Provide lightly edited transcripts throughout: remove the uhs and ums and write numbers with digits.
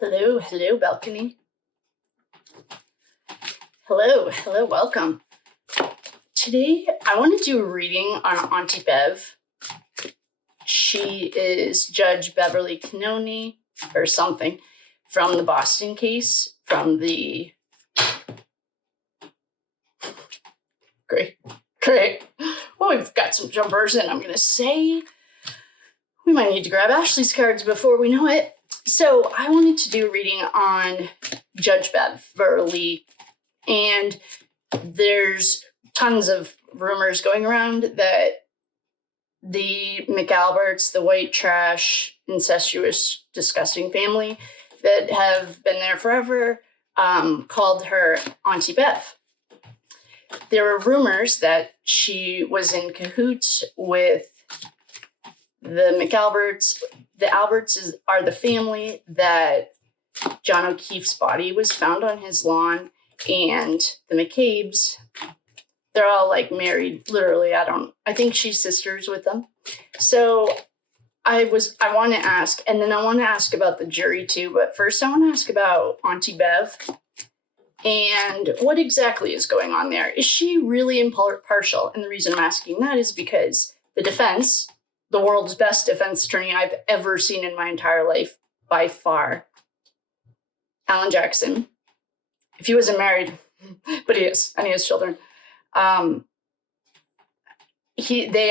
Hello, balcony. Hello, welcome. Today, I want to do a reading on Auntie Bev. She is Judge Beverly Canone, or something, from the Boston case, from the... Great. Well, we've got some jumpers, and I'm going to say we might need to grab Ashley's cards before we know it. So I wanted to do a reading on Judge Beverly, and there's tons of rumors going around that the McAlberts, the white trash, incestuous, disgusting family that have been there forever, called her Auntie Bev. There were rumors that she was in cahoots with the McAlberts. The Alberts are the family that John O'Keefe's body was found on his lawn, and the McCabes, they're all like married, literally. I think she's sisters with them. So I want to ask, and then I want to ask about the jury too, but first I want to ask about Auntie Bev and what exactly is going on there. Is she really impartial? And the reason I'm asking that is because the defense, the world's best defense attorney I've ever seen in my entire life, by far, Alan Jackson, if he wasn't married, but he is, and he has children, they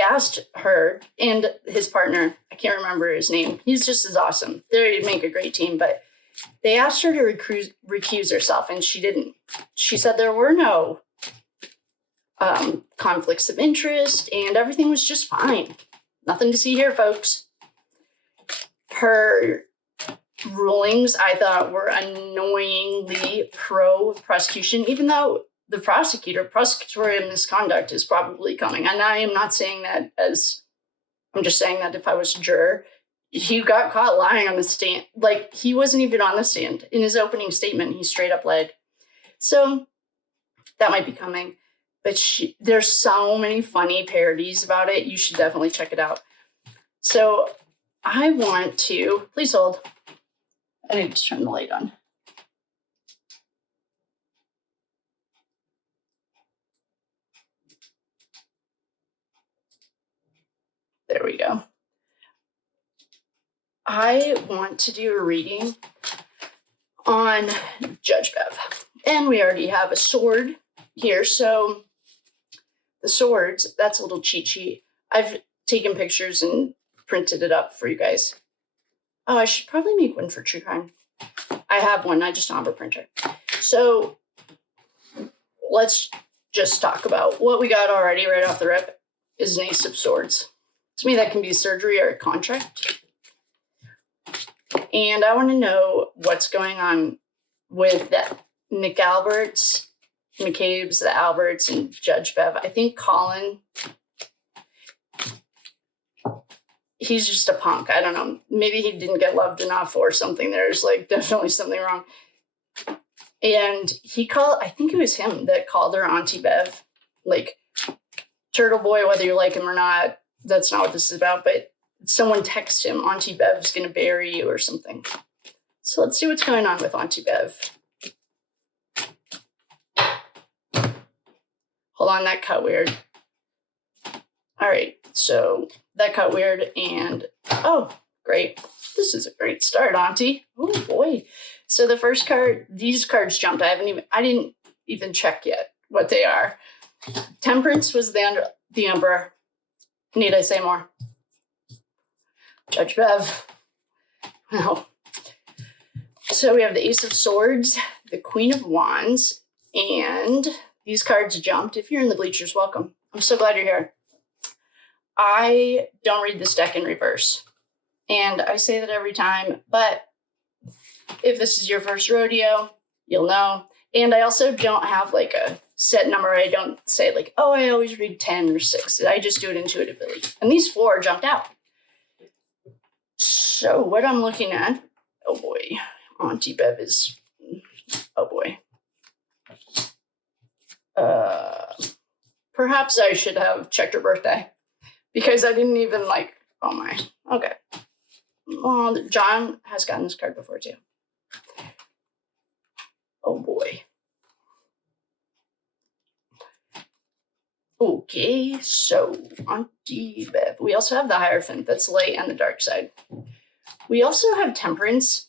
asked her and his partner, I can't remember his name, he's just as awesome. They make a great team, but they asked her to recuse herself, and she didn't. She said there were no conflicts of interest, and everything was just fine. Nothing to see here, folks. Her rulings, I thought, were annoyingly pro-prosecution, even though the prosecutorial misconduct is probably coming. And I am not saying that I'm just saying that if I was a juror, he got caught lying on the stand. Like, he wasn't even on the stand. In his opening statement, he straight up lied. So that might be coming. But there's so many funny parodies about it. You should definitely check it out. So I want to, please hold. I need to turn the light on. There we go. I want to do a reading on Judge Bev. And we already have a sword here. So the swords, that's a little cheat sheet. I've taken pictures and printed it up for you guys. Oh, I should probably make one for true crime. I have one, I just don't have a printer. So let's just talk about what we got already right off the rip is an Ace of Swords. To me, that can be surgery or a contract. And I want to know what's going on with that McAlberts, McCabes, the Alberts, and Judge Bev. I think Colin, he's just a punk. I don't know. Maybe he didn't get loved enough or something. There's like definitely something wrong. And I think it was him that called her Auntie Bev. Like, Turtle Boy, whether you like him or not, that's not what this is about, but someone texted him, Auntie Bev's gonna bury you or something. So let's see what's going on with Auntie Bev. Hold on, that cut weird. All right, so that cut weird, and oh, great. This is a great start, Auntie. Oh boy. So the first card, these cards jumped. I didn't even check yet what they are. Temperance was the Emperor. Need I say more? Judge Bev. No. So we have the Ace of Swords, the Queen of Wands, and these cards jumped. If you're in the bleachers, welcome. I'm so glad you're here. I don't read this deck in reverse. And I say that every time, but if this is your first rodeo, you'll know. And I also don't have like a set number. I don't say like, oh, I always read 10 or 6. I just do it intuitively. And these 4 jumped out. So what I'm looking at, oh boy, Auntie Bev is, oh boy. Perhaps I should have checked her birthday because I didn't even oh my, okay. Well, John has gotten this card before too. Okay, so Auntie Bev. We also have the Hierophant. That's light and the dark side. We also have Temperance.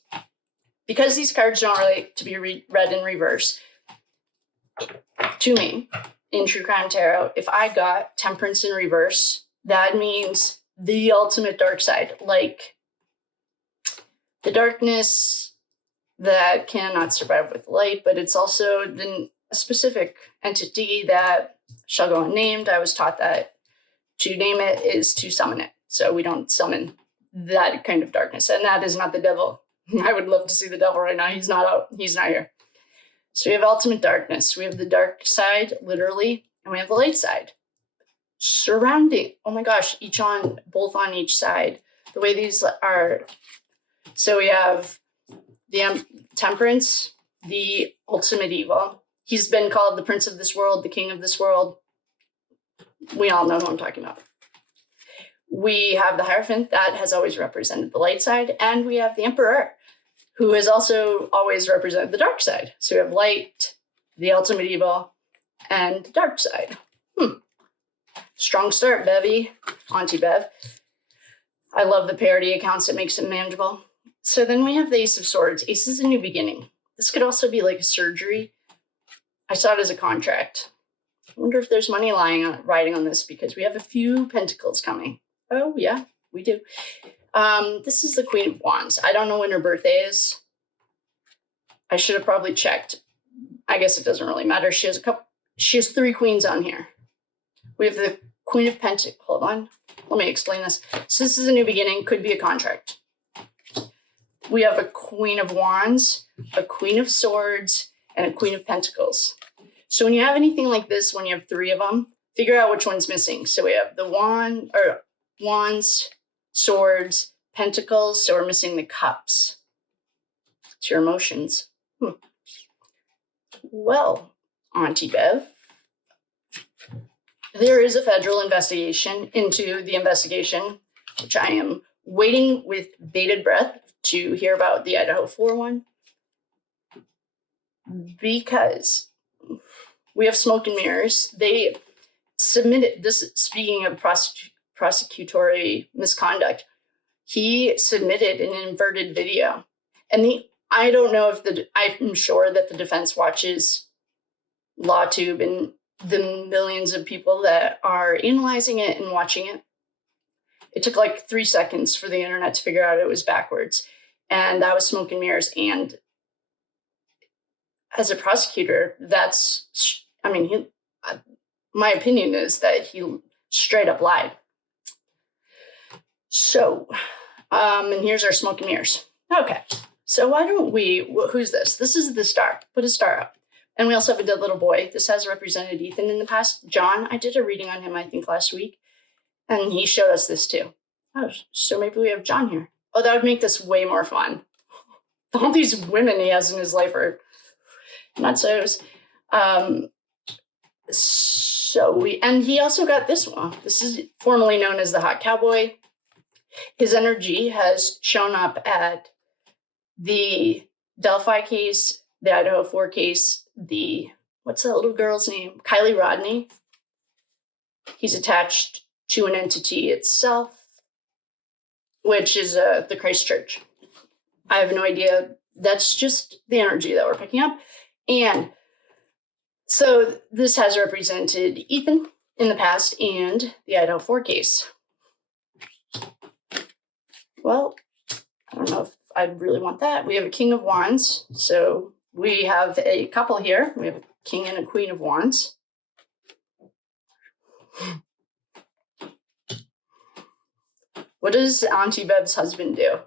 Because these cards don't relate to be read in reverse, to me, in True Crime Tarot, if I got Temperance in reverse, that means the ultimate dark side. Like the darkness that cannot survive with light, but it's also a specific entity that shall go unnamed. I was taught that to name it is to summon it. So we don't summon that kind of darkness. And that is not the devil. I would love to see the devil right now. He's not out. He's not here. So we have ultimate darkness. We have the dark side, literally, and we have the light side. Surrounding, oh my gosh, both on each side. The way these are, so we have the Temperance, the ultimate evil. He's been called the prince of this world, the king of this world. We all know who I'm talking about. We have the Hierophant, that has always represented the light side, and we have the Emperor, who has also always represented the dark side. So we have light, the ultimate evil, and the dark side. Strong start, Bevy. Auntie Bev. I love the parody accounts. It makes it manageable. So then we have the Ace of Swords. Ace is a new beginning. This could also be like a surgery. I saw it as a contract. I wonder if there's money riding on this because we have a few pentacles coming. Oh, yeah, we do. This is the Queen of Wands. I don't know when her birthday is. I should have probably checked. I guess it doesn't really matter. She has 3 queens on here. We have the Queen of Pentacles. Hold on. Let me explain this. So this is a new beginning. Could be a contract. We have a Queen of Wands, a Queen of Swords, and a Queen of Pentacles. So when you have anything like this, when you have 3 of them, figure out which one's missing. So we have the Wands, Swords, Pentacles. So we're missing the Cups. It's your emotions. Well, Auntie Bev, there is a federal investigation into the investigation, which I am waiting with bated breath to hear about the Idaho 4 one, because we have smoke and mirrors. They submitted this, speaking of prosecutory misconduct, he submitted an inverted video. And I don't know if I'm sure that the defense watches LawTube and the millions of people that are analyzing it and watching it. It took like 3 seconds for the internet to figure out it was backwards. And that was smoke and mirrors. And as a prosecutor, my opinion is that he straight up lied. So, and here's our smoke and mirrors. Okay, so why don't who's this? This is the star. Put a star up. And we also have a dead little boy. This has represented Ethan in the past. John, I did a reading on him, I think, last week. And he showed us this too. Oh, so maybe we have John here. Oh, that would make this way more fun. All these women he has in his life are nutsos. And he also got this one. This is formerly known as the Hot Cowboy. His energy has shown up at the Delphi case, the Idaho 4 case, what's that little girl's name? Kylie Rodney. He's attached to an entity itself, which is the Christ Church. I have no idea. That's just the energy that we're picking up. And so this has represented Ethan in the past and the Idaho 4 case. Well, I don't know if I really want that. We have a King of Wands. So we have a couple here. We have a King and a Queen of Wands. What does Auntie Bev's husband do?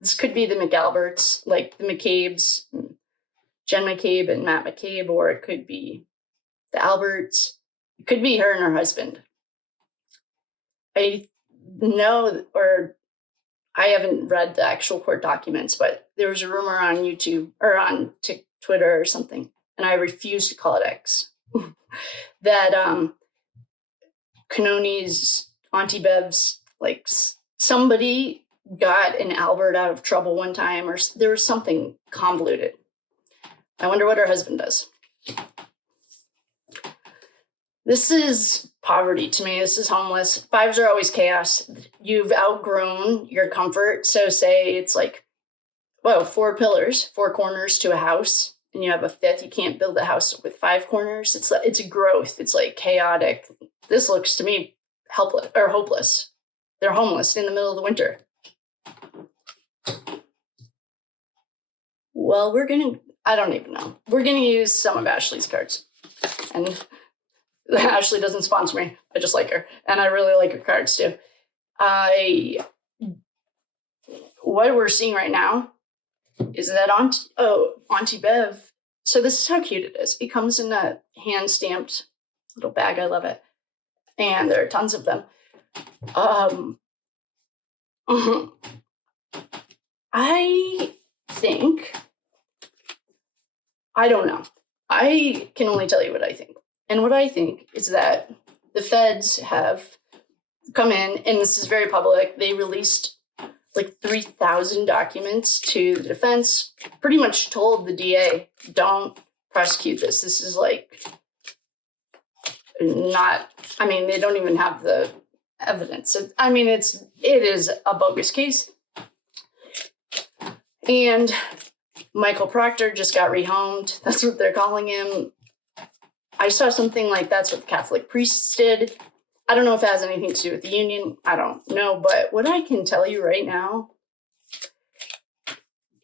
This could be the McAlberts, like the McCabes, Jen McCabe and Matt McCabe, or it could be the Alberts. It could be her and her husband. I know, or I haven't read the actual court documents, but there was a rumor on YouTube or on Twitter or something, and I refuse to call it X, that Canone's, Auntie Bev's, like somebody got an Albert out of trouble one time, or there was something convoluted. I wonder what her husband does. This is poverty to me. This is homeless. Fives are always chaos. You've outgrown your comfort. So say it's like, well, 4 pillars, 4 corners to a house, and you have a fifth. You can't build a house with 5 corners. It's a growth. It's like chaotic. This looks to me helpless or hopeless. They're homeless in the middle of the winter. Well, I don't even know. We're going to use some of Ashley's cards. And Ashley doesn't sponsor me. I just like her. And I really like her cards too. What we're seeing right now is that Auntie Bev. So this is how cute it is. It comes in a hand-stamped little bag. I love it. And there are tons of them. I think, I don't know. I can only tell you what I think. And what I think is that the feds have come in, and this is very public. They released like 3,000 documents to the defense, pretty much told the DA, don't prosecute this. This is like not, I mean, they don't even have the evidence. I mean, it is a bogus case. And Michael Proctor just got rehomed. That's what they're calling him. I saw something like that's what the Catholic priests did. I don't know if it has anything to do with the union. I don't know. But what I can tell you right now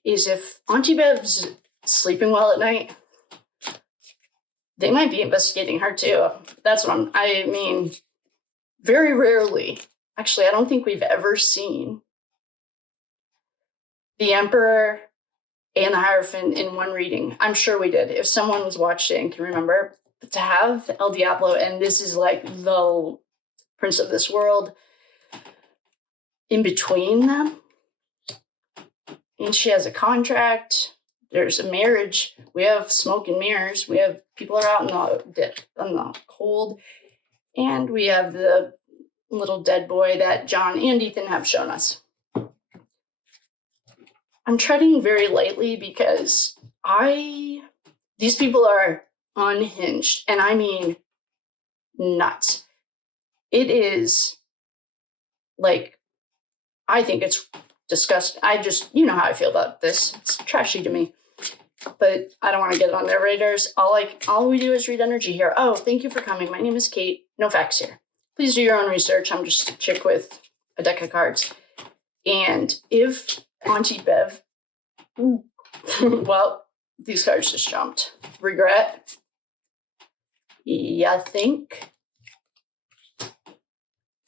is if Auntie Bev's sleeping well at night, they might be investigating her too. That's what I mean, very rarely. Actually, I don't think we've ever seen the Emperor and the Hierophant in one reading. I'm sure we did. If someone was watched it and can remember, but to have El Diablo, and this is like the Prince of this world in between them, and she has a contract. There's a marriage. We have smoke and mirrors. We have people are out in the cold, and we have the little dead boy that John and Ethan have shown us. I'm treading very lightly because these people are unhinged, and I mean nuts. It is like, I think it's disgusting. You know how I feel about this. It's trashy to me, but I don't want to get on their radars. All we do is read energy here. Oh, thank you for coming. My name is Kate. No facts here. Please do your own research. I'm just a chick with a deck of cards. And if Auntie Bev, well, these cards just jumped. Regret. You think?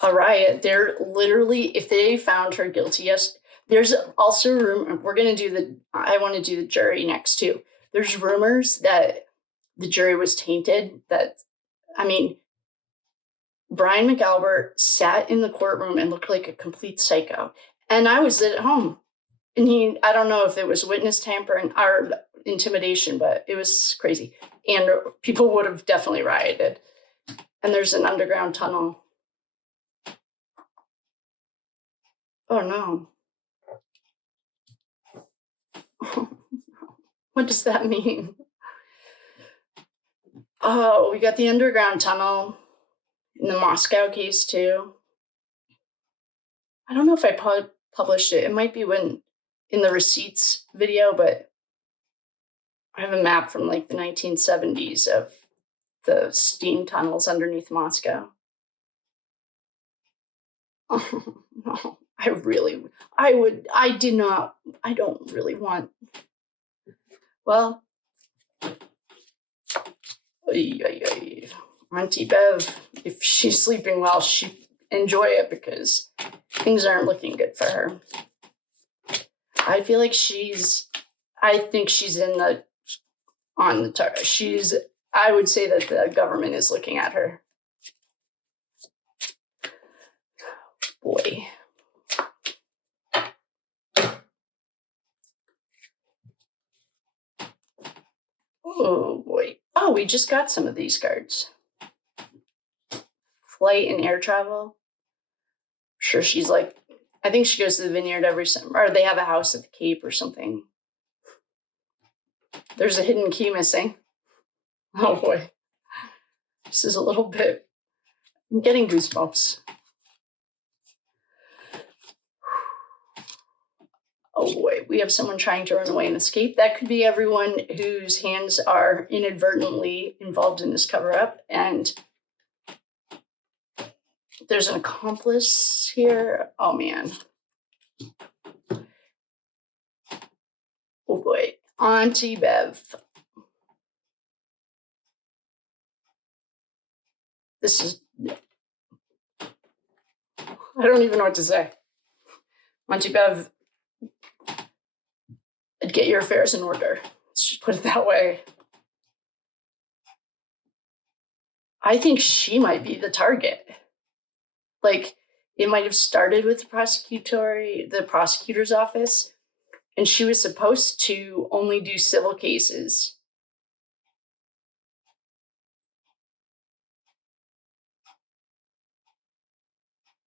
A riot. They're literally, if they found her guilty, yes. There's also room. I want to do the jury next too. There's rumors that the jury was tainted. Brian McAlbert sat in the courtroom and looked like a complete psycho. And I was at home. And I don't know if it was witness tampering or intimidation, but it was crazy. And people would have definitely rioted. And there's an underground tunnel. Oh no. What does that mean? Oh, we got the underground tunnel in the Moscow case too. I don't know if I published it. It might be in the receipts video, but I have a map from like the 1970s of the steam tunnels underneath Moscow. Oh, no. I don't really want. Well, Auntie Bev, if she's sleeping well, she enjoy it because things aren't looking good for her. I feel like I think she's on the target. I would say that the government is looking at her. Boy. Oh boy. Oh, we just got some of these cards. Flight and air travel. Sure, she's like, I think she goes to the vineyard every summer, or they have a house at the Cape or something. There's a hidden key missing. Oh boy. This is a little bit, I'm getting goosebumps. Oh boy, we have someone trying to run away and escape. That could be everyone whose hands are inadvertently involved in this cover-up. And there's an accomplice here. Oh man. Oh boy. Auntie Bev. This is... I don't even know what to say. Auntie Bev, get your affairs in order. Let's just put it that way. I think she might be the target. Like, it might have started with the prosecutor's office, and she was supposed to only do civil cases.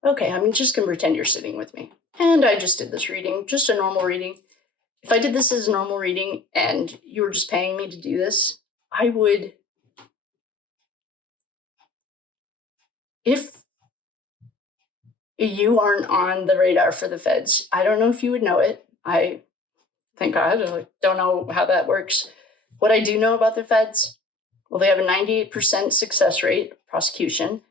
Okay, I'm just going to pretend you're sitting with me. And I just did this reading, just a normal reading. If I did this as a normal reading and you were just paying me to do this, I would... If you aren't on the radar for the feds, I don't know if you would know it. Thank God, I don't know how that works. What I do know about the feds, well, they have a 98% success rate, prosecution.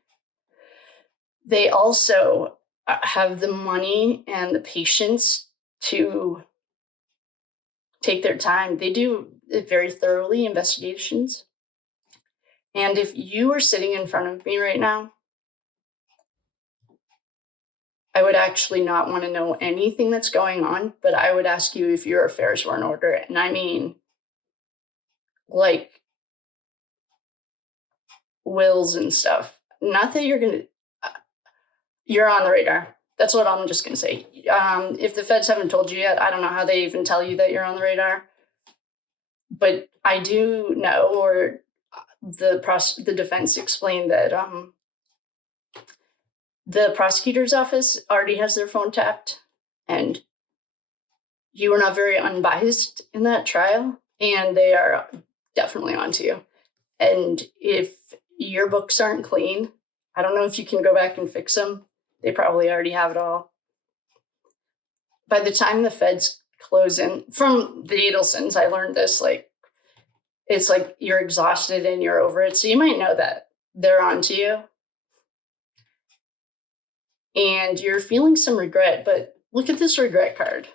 They also have the money and the patience to take their time. They do very thoroughly investigations. And if you were sitting in front of me right now, I would actually not want to know anything that's going on, but I would ask you if your affairs were in order. And I mean, like, wills and stuff. Not that you're on the radar. That's what I'm just going to say. If the feds haven't told you yet, I don't know how they even tell you that you're on the radar. But I do know, or the defense explained that the prosecutor's office already has their phone tapped, and you were not very unbiased in that trial, and they are definitely onto you. And if your books aren't clean, I don't know if you can go back and fix them. They probably already have it all. By the time the feds close in, from the Adelsons, I learned this, like, it's like you're exhausted and you're over it. So you might know that they're onto you. And you're feeling some regret, but look at this regret card.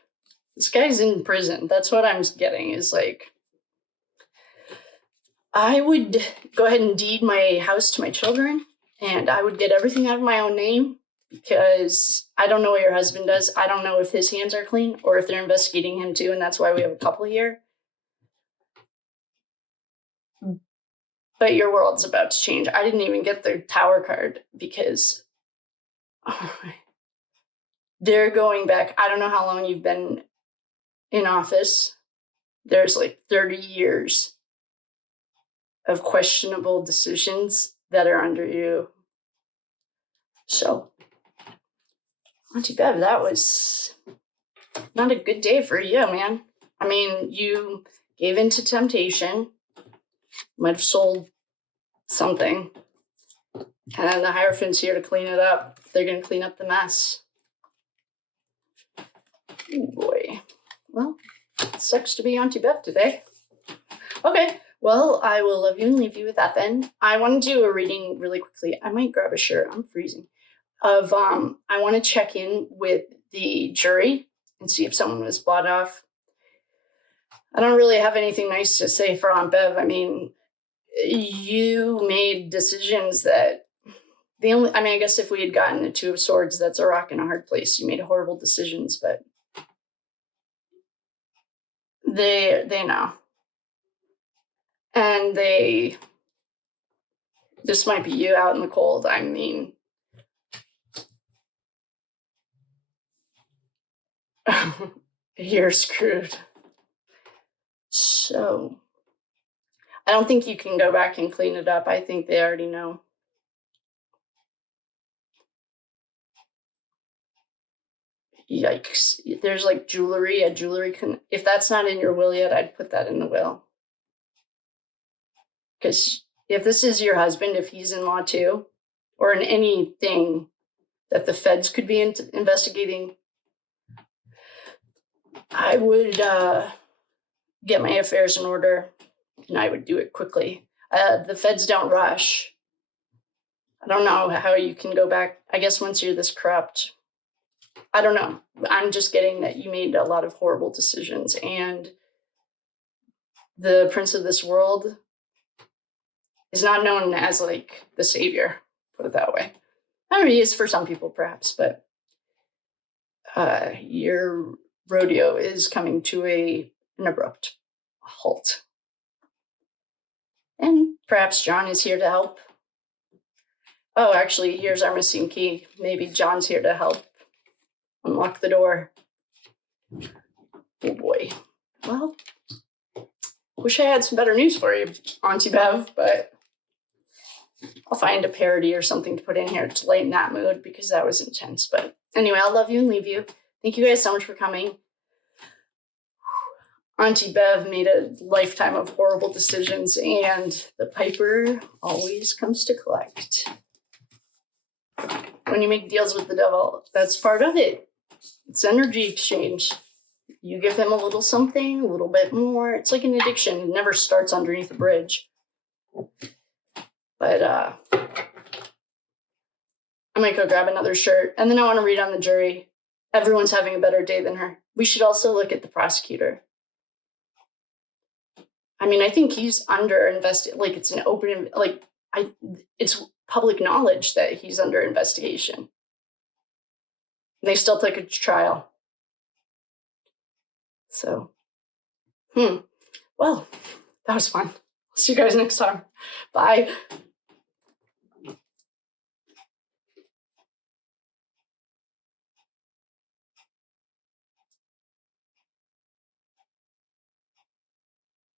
This guy's in prison. That's what I'm getting, is like, I would go ahead and deed my house to my children, and I would get everything out of my own name, because I don't know what your husband does. I don't know if his hands are clean or if they're investigating him too, and that's why we have a couple here. But your world's about to change. I didn't even get the Tower card because they're going back. I don't know how long you've been in office. There's like 30 years of questionable decisions that are under you. So, Auntie Bev, that was not a good day for you, man. I mean, you gave in to temptation, might have sold something, and the Hierophant's here to clean it up. They're going to clean up the mess. Oh boy. Well, it sucks to be Auntie Bev today. Okay, well, I will love you and leave you with that then. I want to do a reading really quickly. I might grab a shirt. I'm freezing. I want to check in with the jury and see if someone was bought off. I don't really have anything nice to say for Aunt Bev. I mean, you made decisions that I guess if we had gotten the Two of Swords, that's a rock and a hard place. You made horrible decisions, but they know. And this might be you out in the cold. I mean, you're screwed. So, I don't think you can go back and clean it up. I think they already know. Yikes. There's like jewelry. If that's not in your will yet, I'd put that in the will. Because if this is your husband, if he's in law too, or in anything that the feds could be investigating, I would get my affairs in order, and I would do it quickly. The feds don't rush. I don't know how you can go back. I guess once you're this corrupt, I don't know. I'm just getting that you made a lot of horrible decisions, and the prince of this world is not known as like the savior, put it that way. I don't know, he is for some people perhaps, but your rodeo is coming to an abrupt halt. And perhaps John is here to help. Oh, actually, here's our missing key. Maybe John's here to help unlock the door. Oh boy. Well, wish I had some better news for you, Auntie Bev, but I'll find a parody or something to put in here to lighten that mood because that was intense. But anyway, I'll love you and leave you. Thank you guys so much for coming. Auntie Bev made a lifetime of horrible decisions, and the piper always comes to collect. When you make deals with the devil, that's part of it. It's energy exchange. You give him a little something, a little bit more. It's like an addiction. It never starts underneath a bridge. But I might go grab another shirt. And then I want to read on the jury. Everyone's having a better day than her. We should also look at the prosecutor. I mean, I think he's under invested. Like, it's an open, like, it's public knowledge that he's under investigation. They still took it to trial. So, well, that was fun. See you guys next time. Bye.